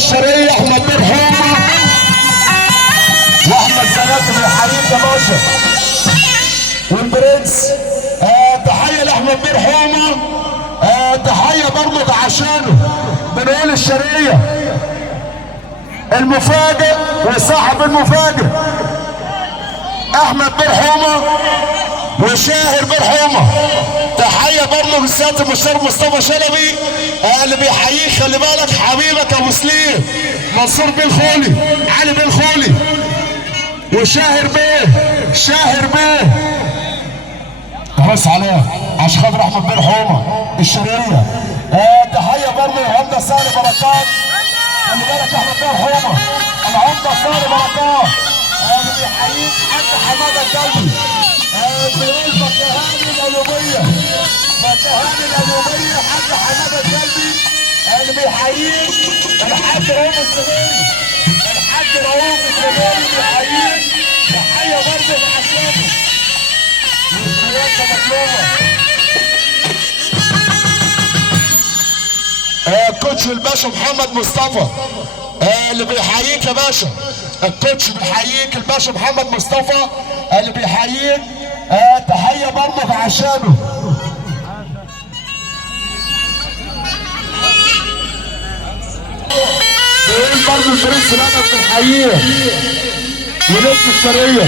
الشرقية احمد بن حومة واحمد سناتي بيحييك يا باشا والبرنس. تحية لاحمد بن حومة. تحية برضه عشانه بنقول الشرقية المفاجئ وصاحب المفاجئ احمد بن حومة وشاهر بن حومة. تحية برضه للسيادة المستشار مصطفى شلبي اللي بيحييك. خلي بالك حبيبك ابو سليم منصور بن خولي علي بن خولي وشاهر بيه بص عليه عشان خاطر احمد بن حومة الشرقية. تحية برضه للعمدة سالم بركات. خلي بالك احمد بن حومة العمدة سالم بركات اللي بيحييك حاج حمادة القلبي. بيقول فكهاني القلوبية حاج حمادة القلبي اللي بيحييك. الحاج رؤوف الزبيري بيحييك. تحية برضه لعشانه والسيادة مطلوبة. الكوتش الباشا محمد مصطفى اللي بيحييك يا باشا. الكوتش بيحييك الباشا محمد مصطفى اللي بيحييك. تحية برضه عشانه. بيقول برضه البرنس لنا بنحييه ونجم الشرقية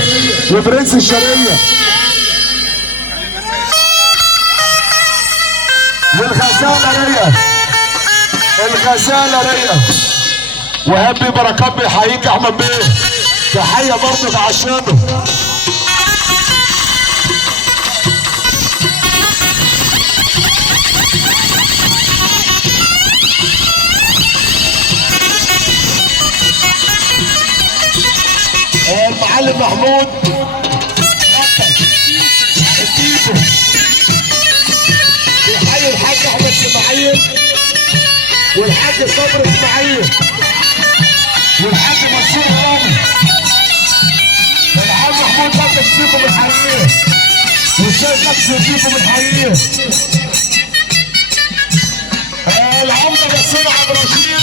وبرنس الشرقية والغزالة ريا وهبي بركات بيحييك احمد بيه. تحية برضه عشانه. المعلم محمود التيتو بيحيي الحاج احمد اسماعيل والحاج صبري اسماعيل والحاج منصور رامي. الحاج محمود فتش فيكم بنحييه والشيخ نفسه فيكم بنحييه. العمده بصير عبد الرشيد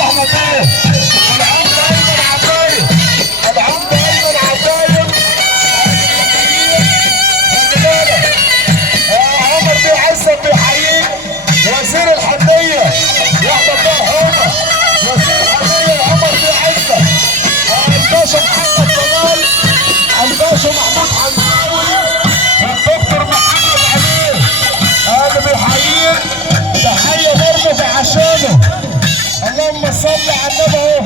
احمد ايه. العمده ايمن عباية عمر بيه عزت بيحييك. وزير الحنية واحمد بن حومة وزير الحنية عمر بيه عزت. الباشا محمد جمال الباشا محمود حناوي والدكتور محمد علي اللي بيحييك. تحية برضه عشانه. اللهم صل على النبي اهو.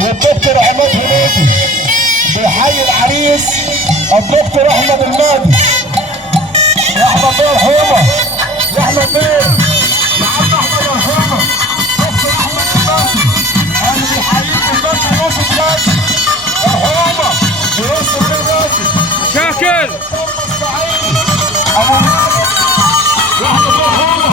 والدكتور عماد هنيدي بيحيي العريس الدكتور احمد المهدي يا احمد بيه حومة يا احمد بيه يا عم احمد الحومة دكتور احمد المهدي اللي بيحييك الباشا يوسف راشد الحومة يوسف راشد شاكر يا احمد بيه حومة